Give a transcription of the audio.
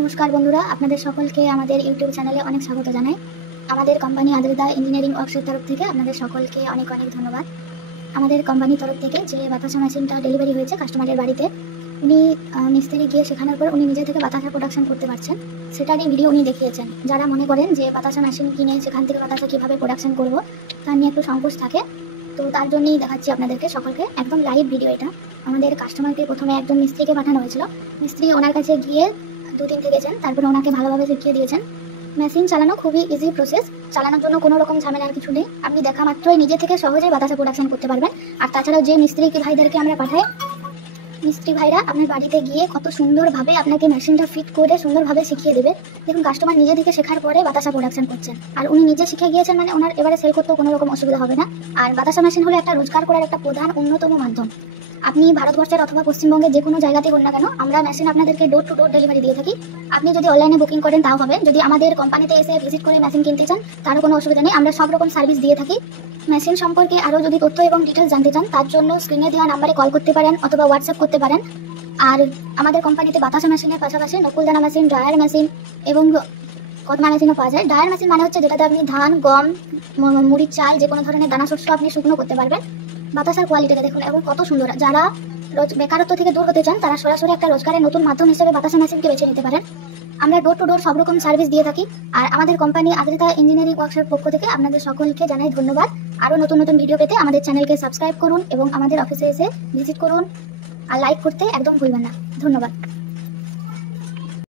নমস্কার বন্ধুরা, আপনাদের সকলকে আমাদের ইউটিউব চ্যানেলে অনেক স্বাগত জানাই। আমাদের কোম্পানি আদ্রিতা ইঞ্জিনিয়ারিং ওয়ার্কসের তরফ থেকে আপনাদের সকলকে অনেক অনেক ধন্যবাদ। আমাদের কোম্পানির তরফ থেকে যে বাতাসা মেশিনটা ডেলিভারি হয়েছে কাস্টমারের বাড়িতে, উনি মিস্ত্রি গিয়ে শেখানোর পর উনি নিজে থেকে বাতাসা প্রোডাকশন করতে পারছেন, সেটারই ভিডিও উনি দেখিয়েছেন। যারা মনে করেন যে বাতাসা মেশিন কিনে সেখান থেকে বাতাসা কীভাবে প্রোডাকশন করব তা নিয়ে একটু সংকোচ থাকে, তো তার জন্যই দেখাচ্ছি আপনাদেরকে সকলকে একদম লাইভ ভিডিও এটা। আমাদের কাস্টমারকে প্রথমে একজন মিস্ত্রিকে পাঠানো হয়েছিল। মিস্ত্রি ওনার কাছে গিয়ে দুদিন থেকেছেন, তারপরে ওনাকে ভালোভাবে শিখিয়ে দিয়েছেন। মেশিন চালানো খুবই ইজি প্রসেস, চালানোর জন্য কোনো রকম ঝামেলার কিছু নেই। আপনি দেখা মাত্রই নিজে থেকে সহজেই বাতাসা প্রোডাকশন করতে পারবেন। আর তাছাড়াও যে মিস্ত্রি ভাইদেরকে আমরা পাঠাই, মিস্ত্রি ভাইরা আপনার বাড়িতে গিয়ে কত সুন্দরভাবে আপনাকে মেশিনটা ফিট করে সুন্দরভাবে শিখিয়ে দেবে। দেখুন, কাস্টমার নিজে থেকে শেখার পরে বাতাসা প্রোডাকশন করছেন, আর উনি নিজে শিখে গিয়েছেন মানে ওনার এবারে সেল করতেও কোনো রকম অসুবিধা হবে না। আর বাতাসা মেশিন হলো একটা রোজগার করার একটা প্রধান অন্যতম মাধ্যম। আপনি ভারতবর্ষের অথবা পশ্চিমবঙ্গের যে কোনো জায়গাতেই হোন না কেন, আমরা মেশিন আপনাদেরকে ডোর টু ডোর ডেলিভারি দিয়ে থাকি। আপনি যদি অনলাইনে বুকিং করেন তাও হবে, যদি আমাদের কোম্পানিতে এসে ভিজিট করে মেশিন কিনতে চান তারও কোনো অসুবিধা নেই, আমরা সব রকম সার্ভিস দিয়ে থাকি। মেশিন সম্পর্কে আরও যদি তথ্য এবং ডিটেলস জানতে চান তার জন্য স্ক্রিনে দেওয়া নাম্বারে কল করতে পারেন অথবা হোয়াটসঅ্যাপ করতে পারেন। আর আমাদের কোম্পানিতে বাতাসা মেশিনের পাশাপাশি নকুলদানা মেশিন, ড্রায়ার মেশিন এবং কদমা মেশিনও পাওয়া যায়। ড্রায়ার মেশিন মানে হচ্ছে যেটাতে আপনি ধান, গম, মুড়ির চাল, যে কোনো ধরনের দানা শস্য আপনি শুকনো করতে পারবেন। বাতাসার কোয়ালিটিটা দেখুন এবং কত সুন্দর। যারা বেকারত্ব থেকে দূর হতে চান তারা সরাসরি একটা রোজগারের নতুন মাধ্যম হিসেবে বাতাসা মেশিনকে বেছে নিতে পারেন। আমরা ডোর টু ডোর সব রকম সার্ভিস দিয়ে থাকি। আর আমাদের কোম্পানি আদ্রিতা ইঞ্জিনিয়ারিং ওয়ার্কসের পক্ষ থেকে আপনাদের সকলকে জানাই ধন্যবাদ। আরও নতুন নতুন ভিডিও পেতে আমাদের চ্যানেলকে সাবস্ক্রাইব করুন এবং আমাদের অফিসে এসে ভিজিট করুন। আর লাইক করতে একদম ভুলবেন না। ধন্যবাদ।